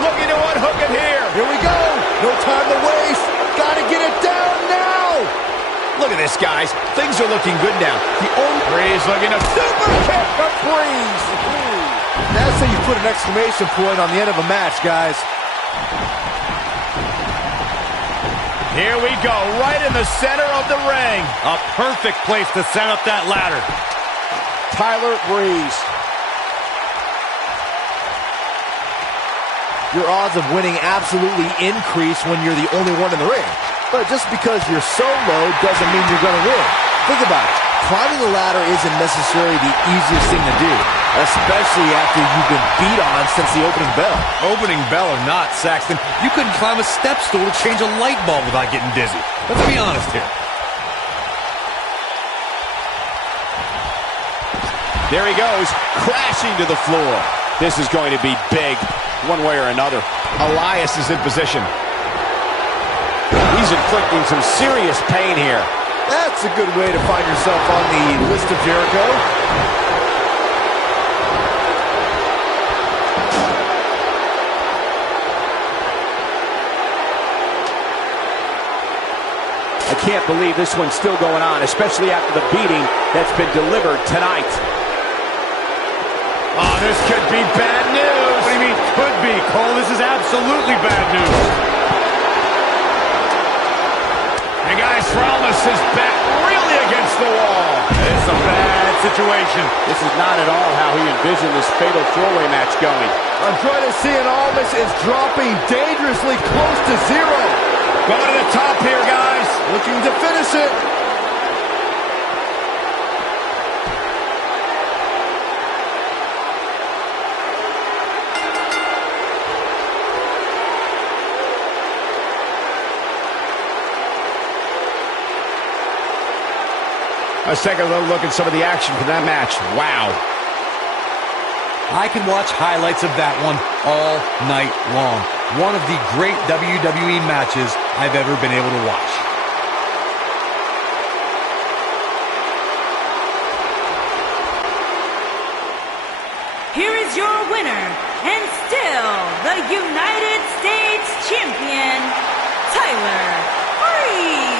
Looking to unhook it here. Here we go. No time to waste. Gotta get it down now. Look at this, guys. Things are looking good now. The only Breeze looking to Super kick for Breeze. That's how you put an exclamation point on the end of a match, guys. Here we go, right in the center of the ring. A perfect place to set up that ladder. Tyler Breeze. Your odds of winning absolutely increase when you're the only one in the ring. But just because you're so low doesn't mean you're going to win. Think about it. Climbing the ladder isn't necessarily the easiest thing to do, especially after you've been beat on since the opening bell. Opening bell or not, Saxton, you couldn't climb a step stool to change a light bulb without getting dizzy. Let's be honest here. There he goes, crashing to the floor. This is going to be big, one way or another. Elias is in position. He's inflicting some serious pain here. That's a good way to find yourself on the list of Jericho. I can't believe this one's still going on, especially after the beating that's been delivered tonight. Oh, this could be bad news. What do you mean could be, Cole? This is absolutely bad news. And guys, Ramos is back really against the wall. It's a bad situation. This is not at all how he envisioned this fatal four-way match going. Andrade Cien Almas is dropping dangerously close to zero. Going to the top here, guys. Looking to finish it. Let's take a little look at some of the action from that match. Wow. I can watch highlights of that one all night long. One of the great WWE matches I've ever been able to watch. your winner, and still the United States Champion, Tyler Breeze.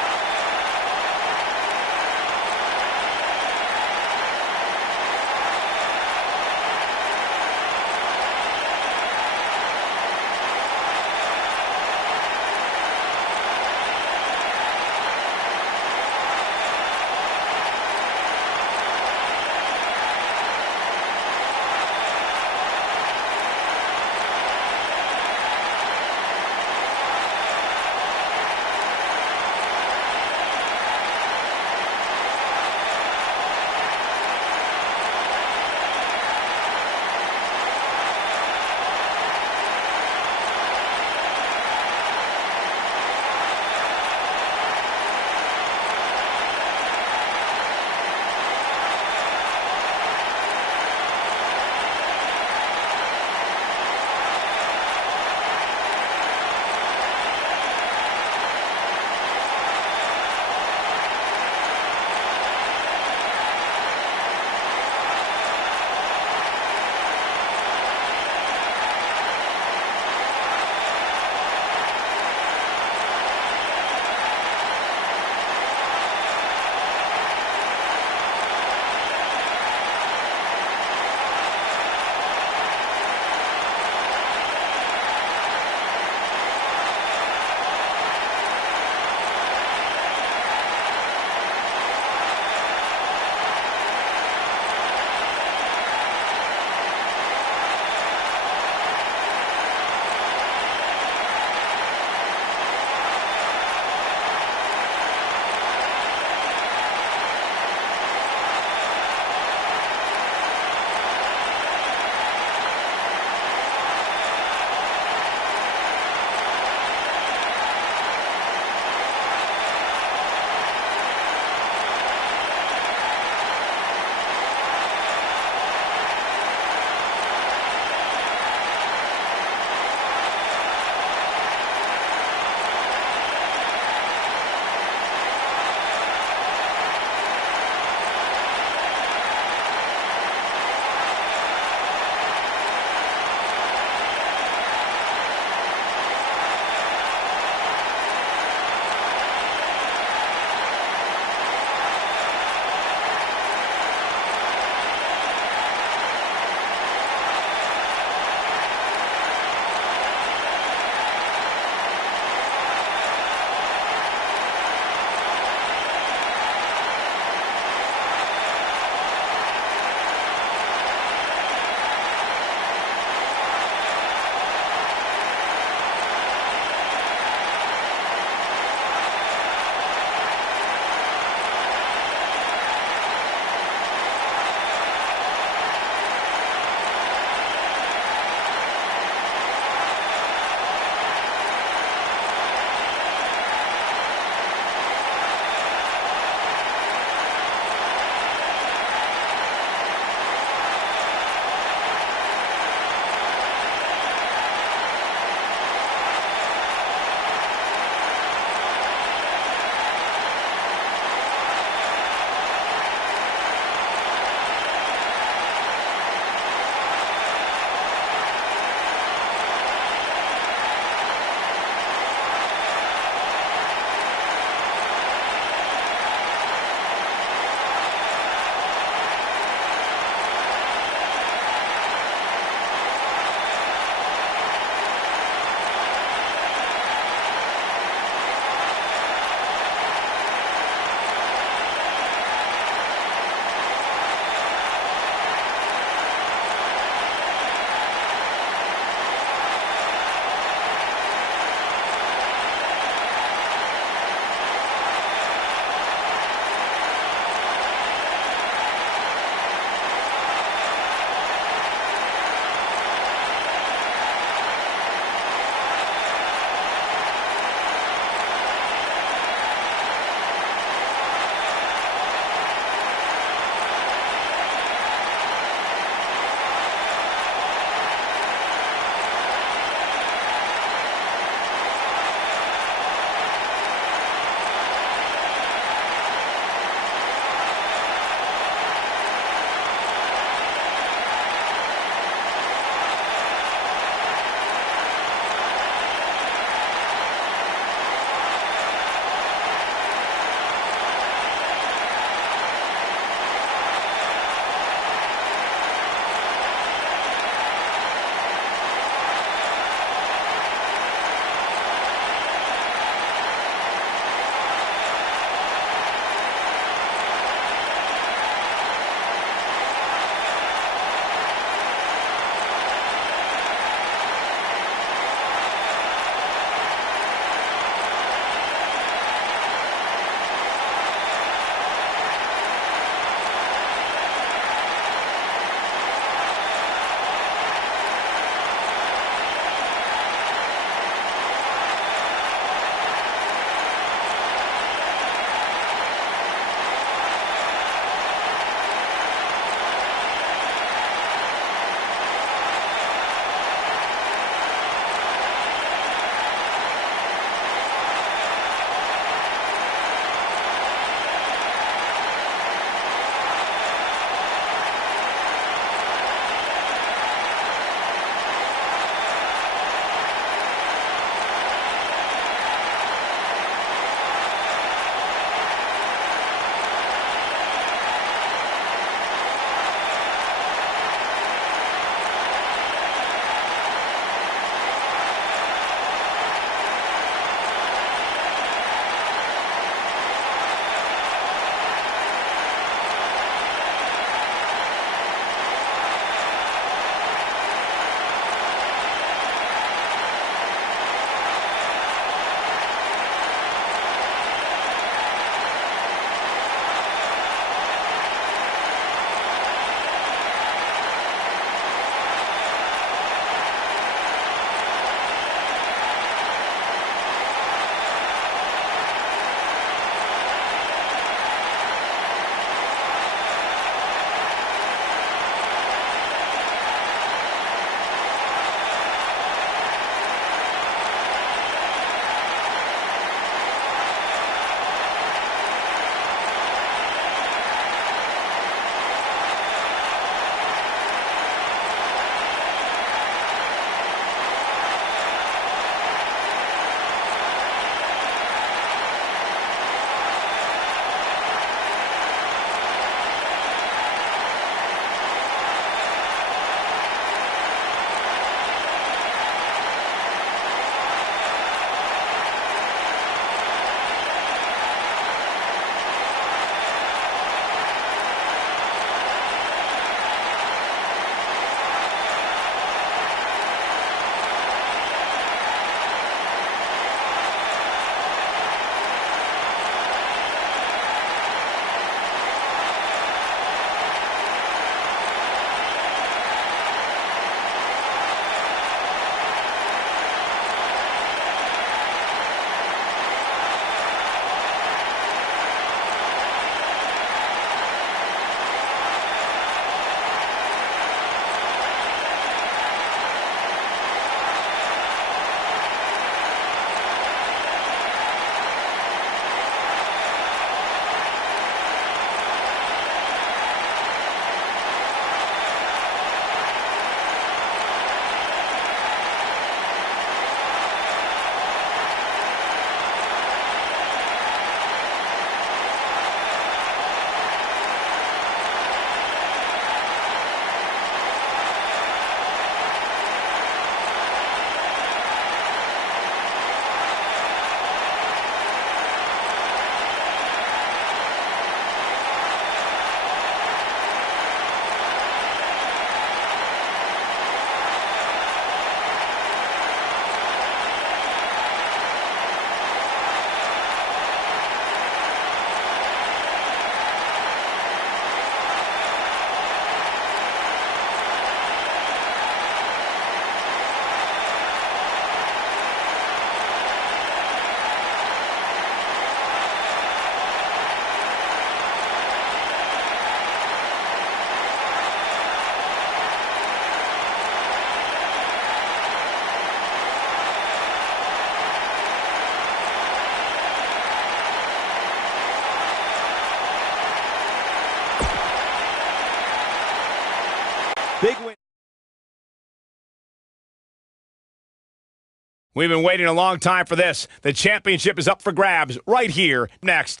We've been waiting a long time for this. The championship is up for grabs right here next.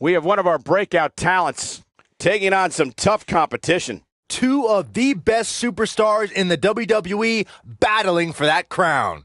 We have one of our breakout talents taking on some tough competition. Two of the best superstars in the WWE battling for that crown.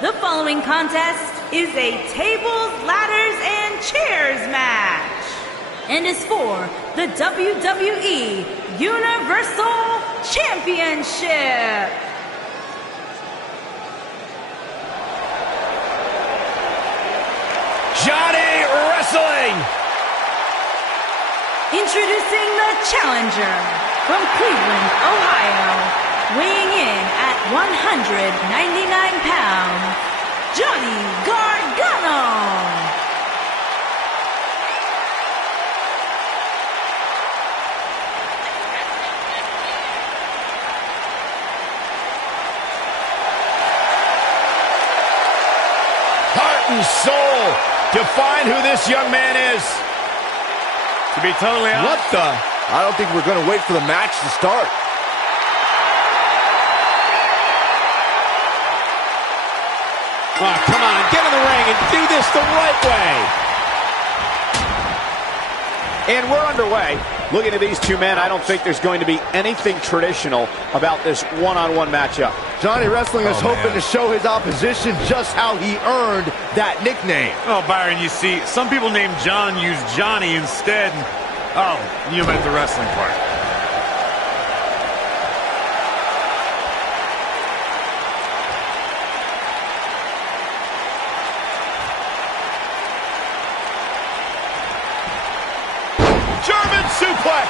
The following contest is a tables, ladders, and chairs match, and is for the WWE Universal Championship. Johnny Wrestling! Introducing the challenger from Cleveland, Ohio, weighing in at 199 pounds, Johnny Gargano. Heart and soul. Define who this young man is. To be totally honest, What the? I don't think we're going to wait for the match to start. Oh, come on, get in the ring and do this the right way. And we're underway. Looking at these two men, I don't think there's going to be anything traditional about this one-on-one matchup. Johnny Wrestling is hoping to show his opposition just how he earned that nickname. oh, Byron, you see, some people named John use Johnny instead. Oh, you meant the wrestling part. German suplex.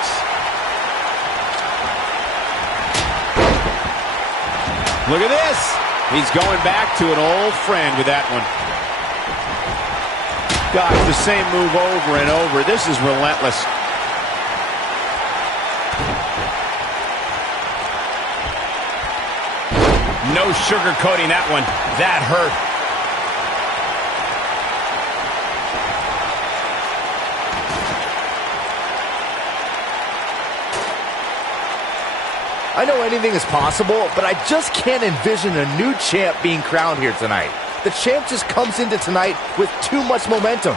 Look at this. He's going back to an old friend with that one. Guys, the same move over and over. This is relentless. No sugarcoating that one. That hurt. I know anything is possible, but I just can't envision a new champ being crowned here tonight. The champ just comes into tonight with too much momentum.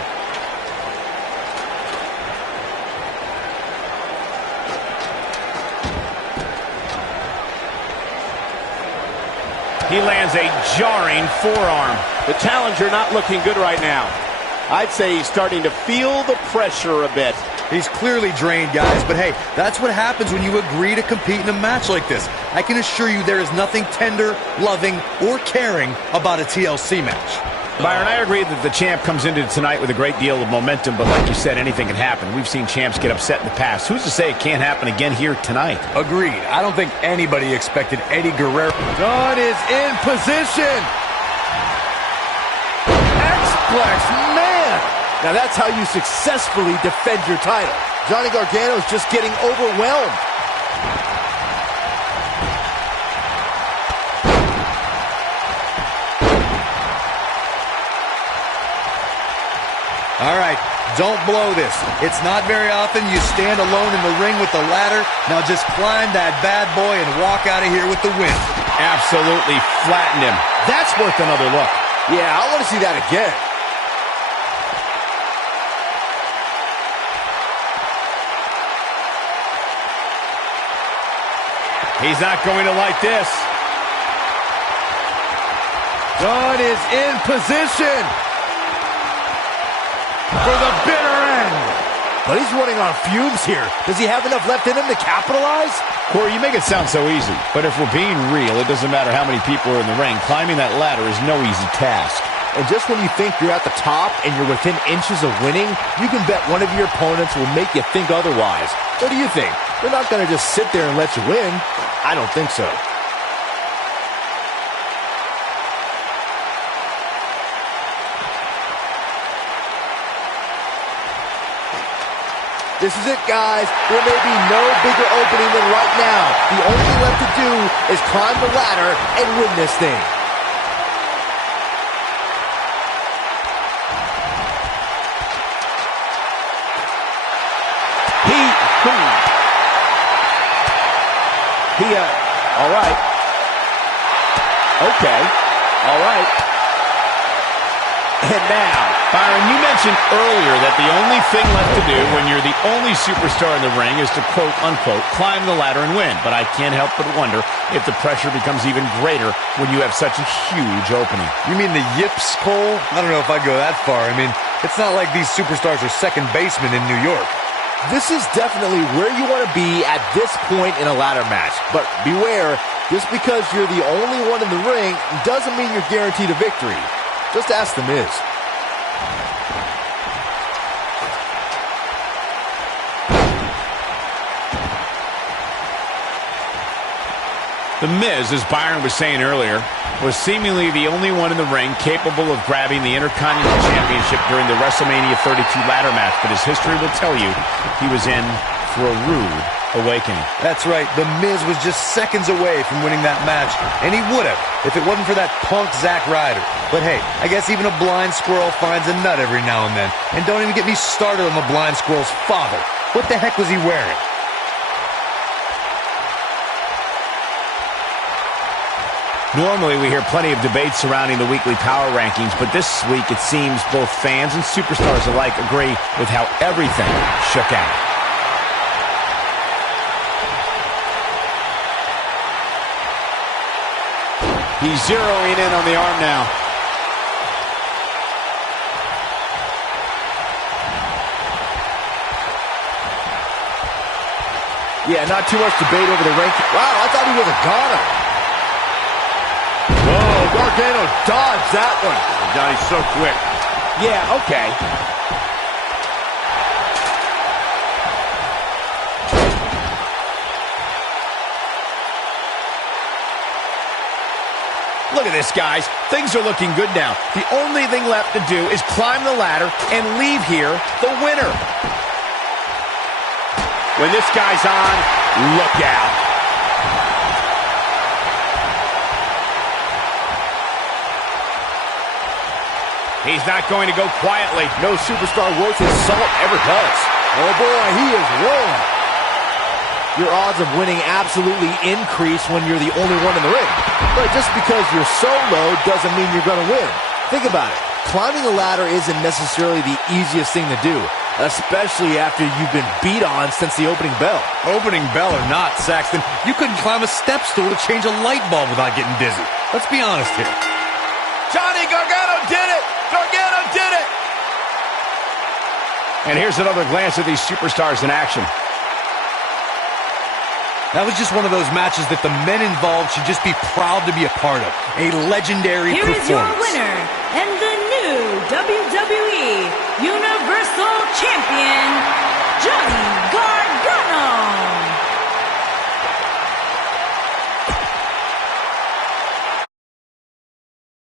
He lands a jarring forearm. The challenger not looking good right now. I'd say he's starting to feel the pressure a bit. He's clearly drained, guys, but hey, that's what happens when you agree to compete in a match like this. I can assure you there is nothing tender, loving, or caring about a TLC match. Byron, I agree that the champ comes into tonight with a great deal of momentum, but like you said, anything can happen. We've seen champs get upset in the past. Who's to say it can't happen again here tonight? Agreed. I don't think anybody expected Eddie Guerrero. Dunn is in position. X-Plex, man. Now that's how you successfully defend your title. Johnny Gargano is just getting overwhelmed. All right, don't blow this. It's not very often you stand alone in the ring with the ladder. Now just climb that bad boy and walk out of here with the win. Absolutely flattened him. That's worth another look. Yeah, I want to see that again. He's not going to like this. Dunn is in position for the bitter end. But he's running on fumes here. Does he have enough left in him to capitalize? Corey, you make it sound so easy, but if we're being real, it doesn't matter how many people are in the ring. Climbing that ladder is no easy task. And just when you think you're at the top and you're within inches of winning, you can bet one of your opponents will make you think otherwise. What do you think? They're not going to just sit there and let you win. I don't think so. This is it, guys. There may be no bigger opening than right now. The only thing left to do is climb the ladder and win this thing. All right. Okay. All right. And now, Byron, you mentioned earlier that the only thing left to do when you're the only superstar in the ring is to quote-unquote climb the ladder and win. But I can't help but wonder if the pressure becomes even greater when you have such a huge opening. You mean the yips, Cole? I don't know if I'd go that far. I mean, it's not like these superstars are second basemen in New York. This is definitely where you want to be at this point in a ladder match. But beware, just because you're the only one in the ring doesn't mean you're guaranteed a victory. Just ask The Miz. The Miz, as Byron was saying earlier, was seemingly the only one in the ring capable of grabbing the Intercontinental Championship during the WrestleMania 32 ladder match, but his history will tell you he was in for a rude awakening. That's right. The Miz was just seconds away from winning that match, and he would have if it wasn't for that punk Zack Ryder. But hey, I guess even a blind squirrel finds a nut every now and then. And don't even get me started on the blind squirrel's father. What the heck was he wearing? Normally, we hear plenty of debate surrounding the weekly power rankings, but this week it seems both fans and superstars alike agree with how everything shook out. He's zeroing in on the arm now. Yeah, not too much debate over the ranking. Wow, I thought he was a goner. Whoa, Gargano dodged that one. Johnny's so quick. Yeah, okay. Look at this, guys. Things are looking good now. The only thing left to do is climb the ladder and leave here the winner. When this guy's on, look out. He's not going to go quietly. No superstar worth his salt ever does. Oh boy, he is rolling. Your odds of winning absolutely increase when you're the only one in the ring. But just because you're so low doesn't mean you're going to win. Think about it. Climbing a ladder isn't necessarily the easiest thing to do, especially after you've been beat on since the opening bell. Opening bell or not, Saxton, you couldn't climb a step stool to change a light bulb without getting dizzy. Let's be honest here. Johnny Gargano did it! Gargano did it! And here's another glance at these superstars in action. That was just one of those matches that the men involved should just be proud to be a part of. A legendary performance. Here is your winner, and the